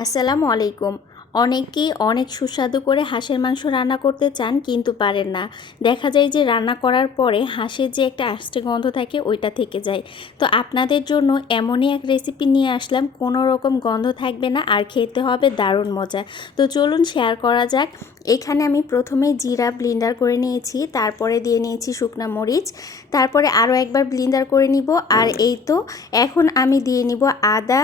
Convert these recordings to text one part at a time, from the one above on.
আসসালামু আলাইকুম। অনেকেই অনেক সুস্বাদু করে হাঁসের মাংস রান্না করতে চান কিন্তু পারেন না। দেখা যায় যে রান্না করার পরে হাঁসের যে একটা আষ্টে গন্ধ থাকে ওইটা থেকে যায়। তো আপনাদের জন্য এমনই এক রেসিপি নিয়ে আসলাম, কোনো রকম গন্ধ থাকবে না আর খেতে হবে দারুণ মজা। তো চলুন শেয়ার করা যাক। এখানে আমি প্রথমে জিরা ব্লেন্ডার করে নিয়েছি, তারপরে দিয়ে নিয়েছি শুকনা মরিচ, তারপরে আরও একবার ব্লেন্ডার করে নিব। আর এই তো এখন আমি দিয়ে নিব আদা,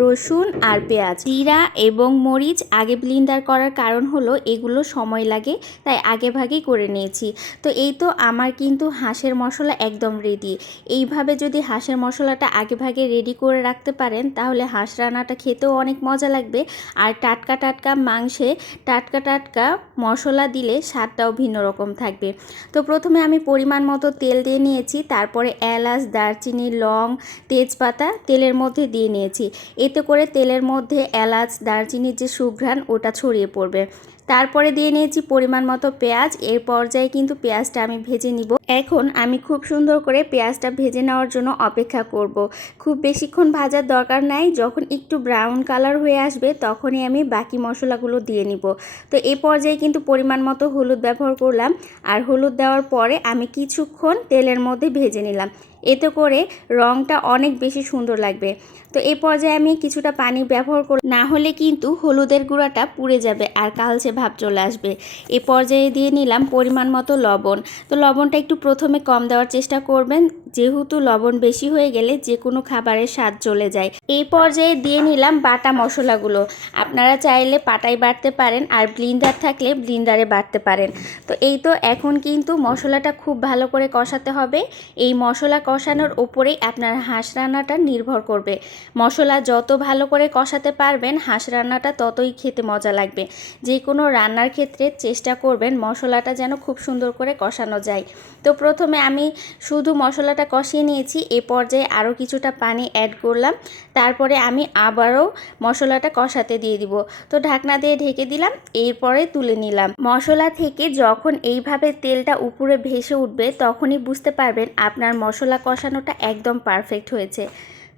রসুন আর পেঁয়াজ। জিরা এবং মরিচ আগে ব্লেন্ডার করার কারণ হলো এগুলো সময় লাগে, তাই আগে ভাগেই করে নিয়েছি। তো এই তো আমার কিন্তু হাঁসের মশলা একদম রেডি। এইভাবে যদি হাঁসের মশলাটা আগে ভাগে রেডি করে রাখতে পারেন তাহলে হাঁস রান্নাটা খেতেও অনেক মজা লাগবে। আর টাটকা টাটকা মাংসে টাটকা টাটকা মশলা দিলে স্বাদটাও ভিন্ন রকম থাকবে। তো প্রথমে আমি পরিমাণ মতো তেল দিয়ে নিয়েছি, তারপরে এলাচ, দারচিনি, লং, তেজপাতা তেলের মধ্যে দিয়ে নিয়েছি। এতে করে তেলের মধ্যে এলাচ, দারচিনির যে সুঘ্রাণ ওটা ছড়িয়ে পড়বে। তারপরে দিয়ে নিয়েছি পরিমাণ মতো পেঁয়াজ। এই পর্যায়ে কিন্তু পেঁয়াজটা আমি ভেজে নিব। এখন আমি খুব সুন্দর করে পেঁয়াজটা ভেজে নেওয়ার জন্য অপেক্ষা করব। খুব বেশিক্ষণ ভাজার দরকার নাই, যখন একটু ব্রাউন কালার হয়ে আসবে তখনই আমি বাকি মশলাগুলো দিয়ে নিব। তো এই পর্যায়ে কিন্তু পরিমাণ মতো হলুদ ব্যবহার করলাম, আর হলুদ দেওয়ার পরে আমি কিছুক্ষণ তেলের মধ্যে ভেজে নিলাম। এতে করে রঙটা অনেক বেশি সুন্দর লাগবে। তো এই পর্যায়ে আমি কিছুটা পানি ব্যবহার করি, না হলে কিন্তু হলুদের গুঁড়াটা পুড়ে যাবে আর কালচে ভাব চলে আসবে। এই পর্যায়ে দিয়ে নিলাম পরিমাণ মতো লবণ। তো লবণটা একটু প্রথমে কম দেওয়ার চেষ্টা করবেন, যেহেতু লবণ বেশি হয়ে গেলে যে কোনো খাবারের স্বাদ চলে যায়। এই পর্যায়ে দিয়ে নিলাম বাটা মশলাগুলো। আপনারা চাইলে পাটায় বাটতে পারেন, আর ব্লেন্ডার থাকলে ব্লেন্ডারে বাটতে পারেন। তো এই তো এখন কিন্তু মশলাটা খুব ভালো করে কষাতে হবে। এই মশলা কষানোর ওপরেই আপনার হাঁস রান্নাটা নির্ভর করবে। মশলা যত ভালো করে কষাতে পারবেন হাঁস রান্নাটা ততই খেতে মজা লাগবে। যে কোনো রান্নার ক্ষেত্রে চেষ্টা করবেন মশলাটা যেন খুব সুন্দর করে কষানো যায়। তো প্রথমে আমি শুধু মশলাটা কষিয়ে নিয়েছি, এ পর্যায়ে আরও কিছুটা পানি অ্যাড করলাম। তারপরে আমি আবারও মশলাটা কষাতে দিয়ে দিব। তো ঢাকনা দিয়ে ঢেকে দিলাম, এরপরে তুলে নিলাম। মশলা থেকে যখন এইভাবে তেলটা উপরে ভেসে উঠবে তখনই বুঝতে পারবেন আপনার মশলা কষানোটা একদম পারফেক্ট হয়েছে।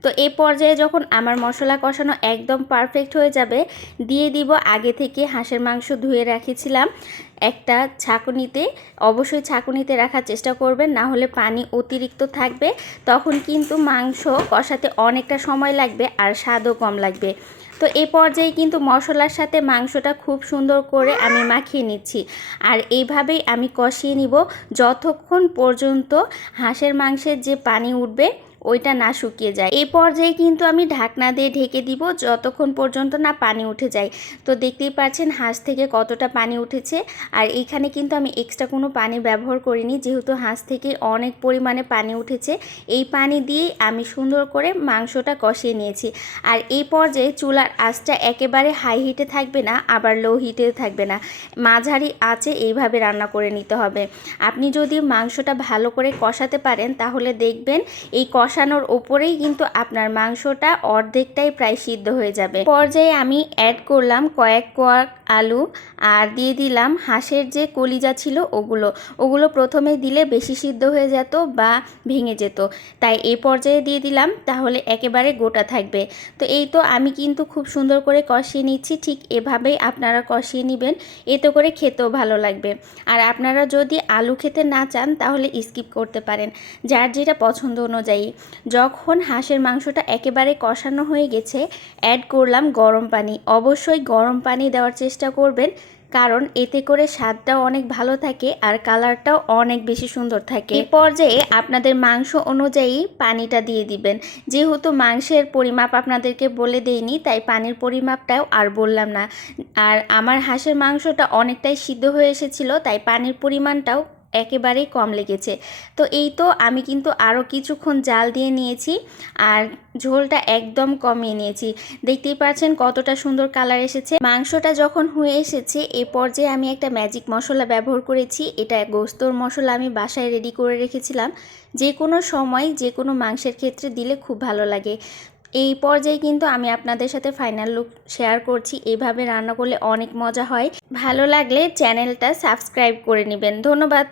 তো এই পর্যায়ে যখন আমার মশলা কষানো একদম পারফেক্ট হয়ে যাবে, দিয়ে দিব আগে থেকে হাঁসের মাংস ধুয়ে রেখেছিলাম একটা ছাঁকুনিতে। অবশ্যই ছাঁকুনিতে রাখার চেষ্টা করবেন, না হলে পানি অতিরিক্ত থাকবে, তখন কিন্তু মাংস কষাতে অনেকটা সময় লাগবে আর স্বাদও কম লাগবে। তো এই পর্যায়ে কিন্তু মশলার সাথে মাংসটা খুব সুন্দর করে আমি মাখিয়ে নিচ্ছি। আর এইভাবেই আমি কষিয়ে নিব যতক্ষণ পর্যন্ত হাঁসের মাংসের যে পানি উঠবে ওইটা না শুকিয়ে যায়। এই পর্যায়ে কিন্তু আমি ঢাকনা দিয়ে ঢেকে দিব যতক্ষণ পর্যন্ত না পানি উঠে যায়। তো দেখতেই পাচ্ছেন হাঁস থেকে কতটা পানি উঠেছে। আর এখানে কিন্তু আমি এক্সট্রা কোনো পানি ব্যবহার করিনি, যেহেতু হাঁস থেকে অনেক পরিমাণে পানি উঠেছে। এই পানি দিয়েই আমি সুন্দর করে মাংসটা কষিয়ে নিয়েছি। আর এই পর্যায়ে চুলার আঁচটা একেবারে হাই হিটে থাকবে না, আবার লো হিটেও থাকবে না, মাঝারি আঁচে এইভাবে রান্না করে নিতে হবে। আপনি যদি মাংসটা ভালো করে কষাতে পারেন তাহলে দেখবেন এই কষানোর ওপরেই কিন্তু আপনার মাংসটা অর্ধেকটাই প্রায় সিদ্ধ হয়ে যাবে। পর্যায়ে আমি অ্যাড করলাম কয়েক কোয়া আলু, আর দিয়ে দিলাম হাঁসের যে কলিজা ছিল ওগুলো প্রথমে দিলে বেশি সিদ্ধ হয়ে যেত বা ভেঙে যেত, তাই এই পর্যায়ে দিয়ে দিলাম, তাহলে একেবারে গোটা থাকবে। তো এই তো আমি কিন্তু খুব সুন্দর করে কষিয়ে নিচ্ছি, ঠিক এভাবেই আপনারা কষিয়ে নেবেন, এতে করে খেতেও ভালো লাগবে। আর আপনারা যদি আলু খেতে না চান তাহলে স্কিপ করতে পারেন, যার যেটা পছন্দ অনুযায়ী। যখন হাঁসের মাংসটা একেবারে কষানো হয়ে গেছে, অ্যাড করলাম গরম পানি। অবশ্যই গরম পানি দেওয়ার চেষ্টা করবেন, কারণ এতে করে স্বাদটাও অনেক ভালো থাকে আর কালারটাও অনেক বেশি সুন্দর থাকে। এই পর্যায়ে আপনাদের মাংস অনুযায়ী পানিটা দিয়ে দিবেন। যেহেতু মাংসের পরিমাপ আপনাদেরকে বলে দেইনি, তাই পানির পরিমাপটাও আর বললাম না। আর আমার হাঁসের মাংসটা অনেকটাই সিদ্ধ হয়ে এসেছিলো, তাই পানির পরিমাণটাও একেবারেই কম লেগেছে। তো এই তো আমি কিন্তু আরও কিছুক্ষণ জাল দিয়ে নিয়েছি আর ঝোলটা একদম কমিয়ে নিয়েছি। দেখতেই পাচ্ছেন কতটা সুন্দর কালার এসেছে। মাংসটা যখন হয়ে এসেছে এ পর্যায়ে আমি একটা ম্যাজিক মশলা ব্যবহার করেছি। এটা গোস্তর মশলা, আমি বাসায় রেডি করে রেখেছিলাম। যে কোনো সময় যে কোনো মাংসের ক্ষেত্রে দিলে খুব ভালো লাগে। এই পর্যায়ে কিন্তু আমি আপনাদের সাথে ফাইনাল লুক শেয়ার করছি। এভাবে রান্না করলে অনেক মজা হয়। ভালো লাগলে চ্যানেলটা সাবস্ক্রাইব করে নেবেন। ধন্যবাদ।